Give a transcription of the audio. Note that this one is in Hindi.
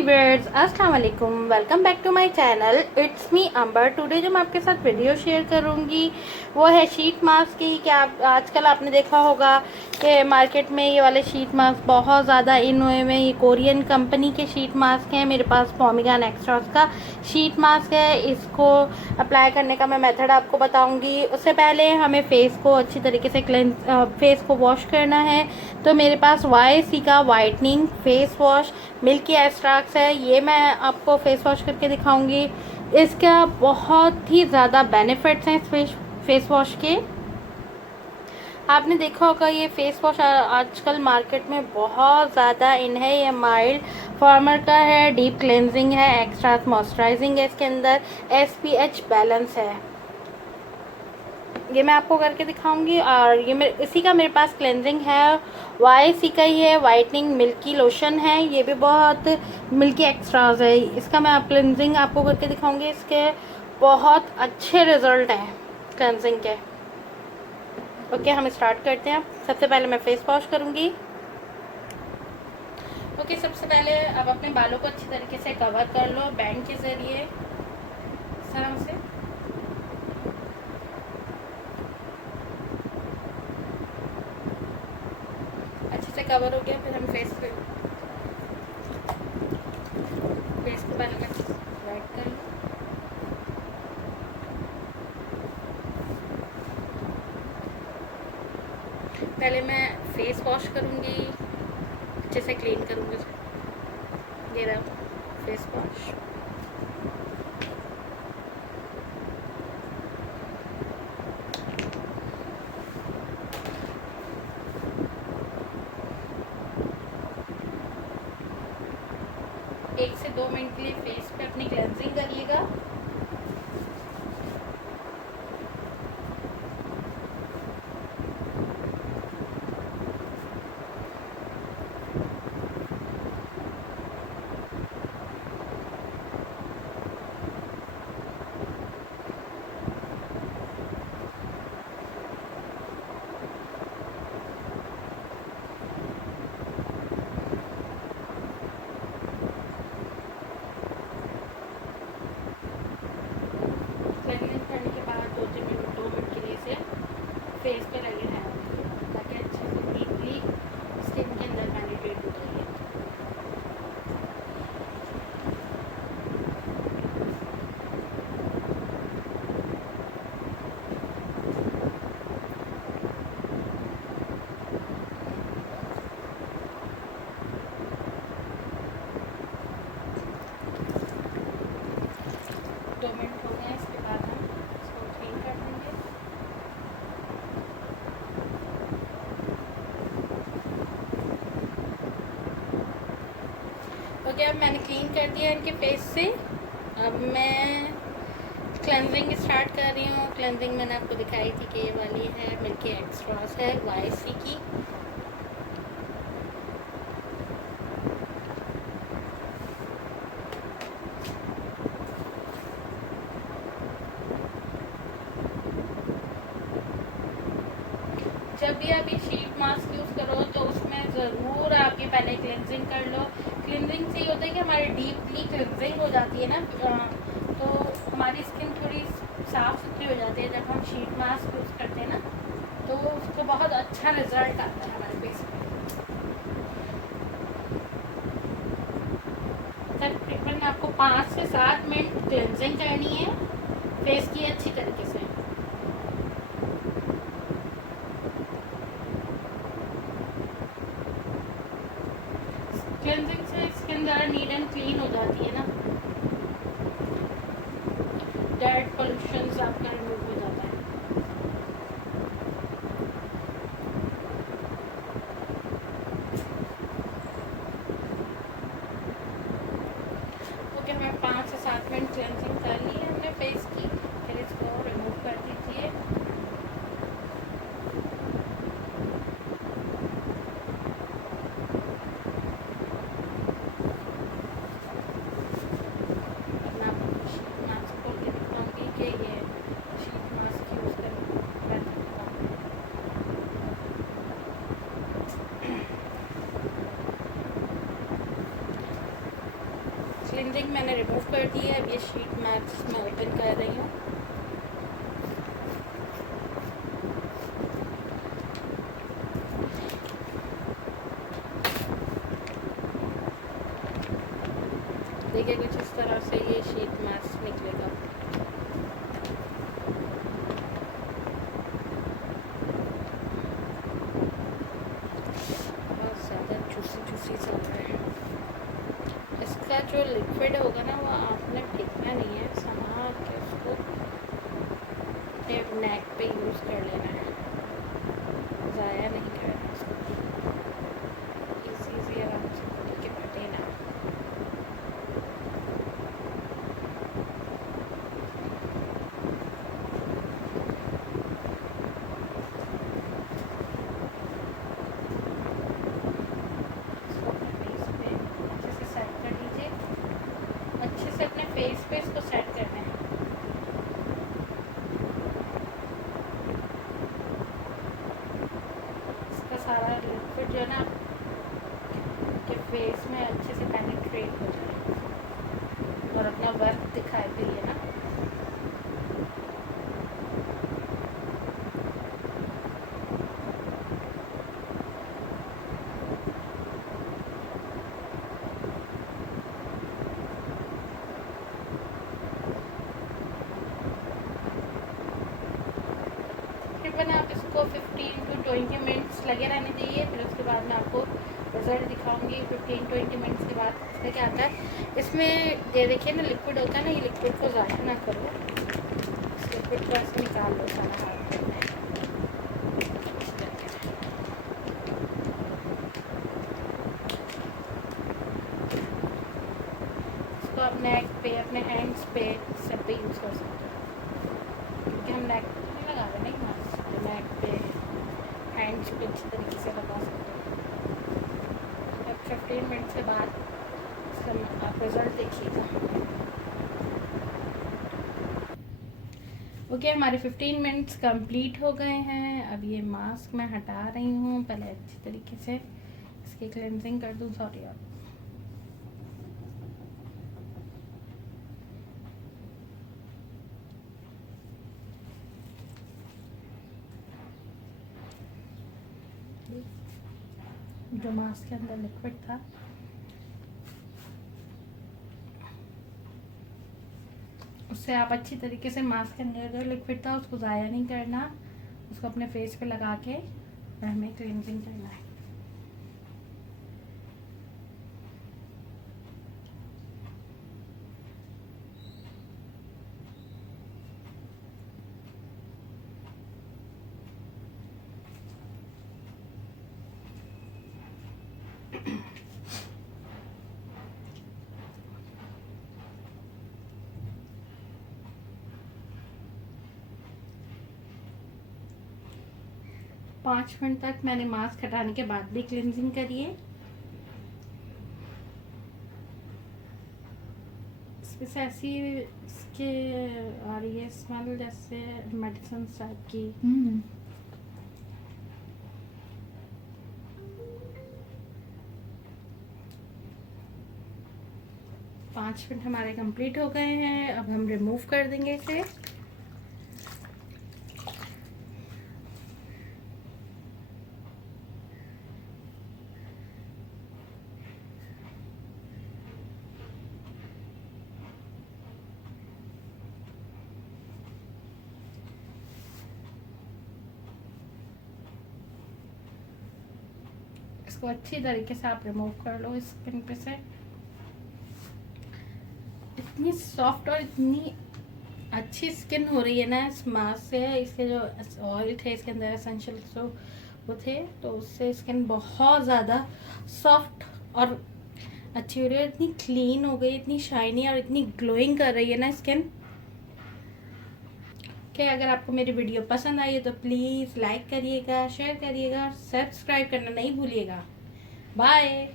व्यूअर्स, अस्सलाम वालेकुम। Welcome back to my channel. It's me Amber. Today जो मैं आपके साथ वीडियो शेयर करूंगी वो है शीट मास्क की। क्या आजकल आपने देखा होगा कि मार्केट में ये वाले शीट मास्क बहुत ज़्यादा इन हुए हैं। ये कोरियन कंपनी के शीट मास्क हैं। मेरे पास पॉमीगान एक्स्ट्रास का शीट मास्क है। इसको अप्लाई करने का मैं मेथड आपको बताऊंगी। उससे पहले हमें फेस को अच्छी तरीके से फेस को वॉश करना है। तो मेरे पास YC का whitening face wash milky extracts है। ये मैं आपको फेस वॉश करके दिखाऊंगी। इसका बहुत ही ज़्यादा बेनिफिट्स हैं इस फेस वॉश के। आपने देखा होगा ये फेस वॉश आजकल मार्केट में बहुत ज़्यादा इन है। ये माइल्ड फॉर्मर का है, डीप क्लेंजिंग है, एक्स्ट्रा मॉइस्चराइजिंग है, इसके अंदर SPH बैलेंस है। ये मैं आपको करके दिखाऊंगी। और ये इसी का मेरे पास क्लेंजिंग है, YC का ही है। वाइटनिंग मिल्की लोशन है, ये भी बहुत मिल्की एक्स्ट्राज है। इसका मैं क्लेंजिंग आपको करके दिखाऊंगी। इसके बहुत अच्छे रिजल्ट हैं क्लेंजिंग के। ओके, हम स्टार्ट करते हैं। सबसे पहले मैं फेस वॉश करूंगी। ओके, सबसे पहले आप अपने बालों को अच्छी तरीके से कवर कर लो बैंड के ज़रिए इस तरह से। अच्छे से कवर हो गया। फिर हम फेस को पहले मैं वेट कर लूँ। पहले मैं फेस वॉश करूँगी, अच्छे से क्लीन करूँगी। ये रहा फेस वॉश। एक से 2 मिनट के लिए फेस पे अपनी क्लेंजिंग करिएगा। क्लेंजिंग करने के बाद 2 मिनट के लिए इसे फेस पे लगे रहना ताकि अच्छे से डीपली स्किन के अंदर पेनिट्रेट हो जाए। दो मिनट हो गए, इसके बाद हम इसको क्लीन कर देंगे। ओके, अब मैंने क्लीन कर दिया इनके फेस से। अब मैं क्लेंजिंग स्टार्ट कर रही हूँ। क्लेंजिंग मैंने आपको दिखाई थी कि ये वाली है, मिल्की एक्स्ट्रास है, YC की। जब भी आप ये शीट मास्क यूज़ करो तो उसमें ज़रूर आप ये पहले क्लेंजिंग कर लो। क्लेंजिंग से ये होता है कि हमारी डीपली क्लेंजिंग हो जाती है ना, तो हमारी स्किन थोड़ी साफ़ सुथरी हो जाती है जब हम शीट मास्क यूज़ करते हैं ना, तो उसको बहुत अच्छा रिजल्ट आता है हमारे फेस पे। तकरीबन आपको 5 से 7 मिनट क्लेंजिंग करनी है फेस की अच्छी तरीके से। क्लेंजिंग से स्किन ज़्यादा नीट एंड क्लीन हो जाती है ना, डेड पोल्यूशन आपका रिमूव हो जाता है। ओके, हमें 5 से 7 मिनट क्लेंजिंग कर ली है हमने फेस की। फिर इसको रिमूव कर दीजिए। क्लेंजिंग मैंने रिमूव कर दी है। अब ये शीट मास्क मैं ओपन कर रही हूँ। देखिए कुछ इस तरह से ये शीट मास्क निकलेगा। बहुत ज़्यादा चूसी चल रहा है। इसका जो लिक्विड होगा ना वो आपने फेंकना नहीं है, संभाल के उसको नेक पे यूज़ कर लेना है, ज़ाया नहीं करना इसको। इजी आराम से खोल के फटे ना। अच्छे से अपने फेस पे इसको सेट करना है। इसका सारा लिक्विड जो है ना आपके फेस में अच्छे से पेनिट्रेट हो जाए और अपना वर्क दिखाई भी है ना। तकरीबन आप इसको 15 to 20 मिनट्स लगे रहने दीजिए। फिर उसके बाद मैं आपको रिज़ल्ट दिखाऊंगी 15-20 मिनट्स के बाद। इसमें क्या आता है, इसमें ये देखिए ना लिक्विड होता है ना, ये लिक्विड को ज़ाया ना करो, इस लिक्विड को ऐसे निकाल लो सारा हाथ में। इसको आप नेक पे, अपने हैंड्स पे सब पे यूज़ कर सकते हो, क्योंकि हम नेक पे लगा रहे नहीं मास्क, तो नेक पे हैंड्स पे अच्छी तरीके से लगा सकते हो। अब 15 मिनट के बाद इसका आप रिज़ल्ट देखिएगा। ओके, हमारे 15 मिनट्स कंप्लीट हो गए हैं। अब ये मास्क मैं हटा रही हूँ। पहले अच्छी तरीके से इसकी क्लेंजिंग कर दूँ। सॉरी यार, जो मास्क के अंदर लिक्विड था उससे आप अच्छी तरीके से, मास्क के अंदर जो लिक्विड था उसको ज़ाया नहीं करना, उसको अपने फेस पे लगा के हमें क्लींजिंग करना है। पाँच मिनट तक मैंने मास्क हटाने के बाद भी क्लींजिंग करी है। इसमें से ऐसी इसके आ रही है स्मेल जैसे मेडिसिन टाइप की। 5 मिनट हमारे कंप्लीट हो गए हैं। अब हम रिमूव कर देंगे इसे। इसको अच्छी तरीके से आप रिमूव कर लो इस स्किन पे से। इतनी सॉफ्ट और इतनी अच्छी स्किन हो रही है ना इस मास्क से। इसके जो ऑयल थे इसके अंदर एसेंशियल जो वो थे, तो उससे स्किन बहुत ज़्यादा सॉफ्ट और अच्छी हो रही है। इतनी क्लीन हो गई, इतनी शाइनी और इतनी ग्लोइंग कर रही है ना स्किन। कि अगर आपको मेरी वीडियो पसंद आई है तो प्लीज़ लाइक करिएगा, शेयर करिएगा और सब्सक्राइब करना नहीं भूलिएगा। बाय।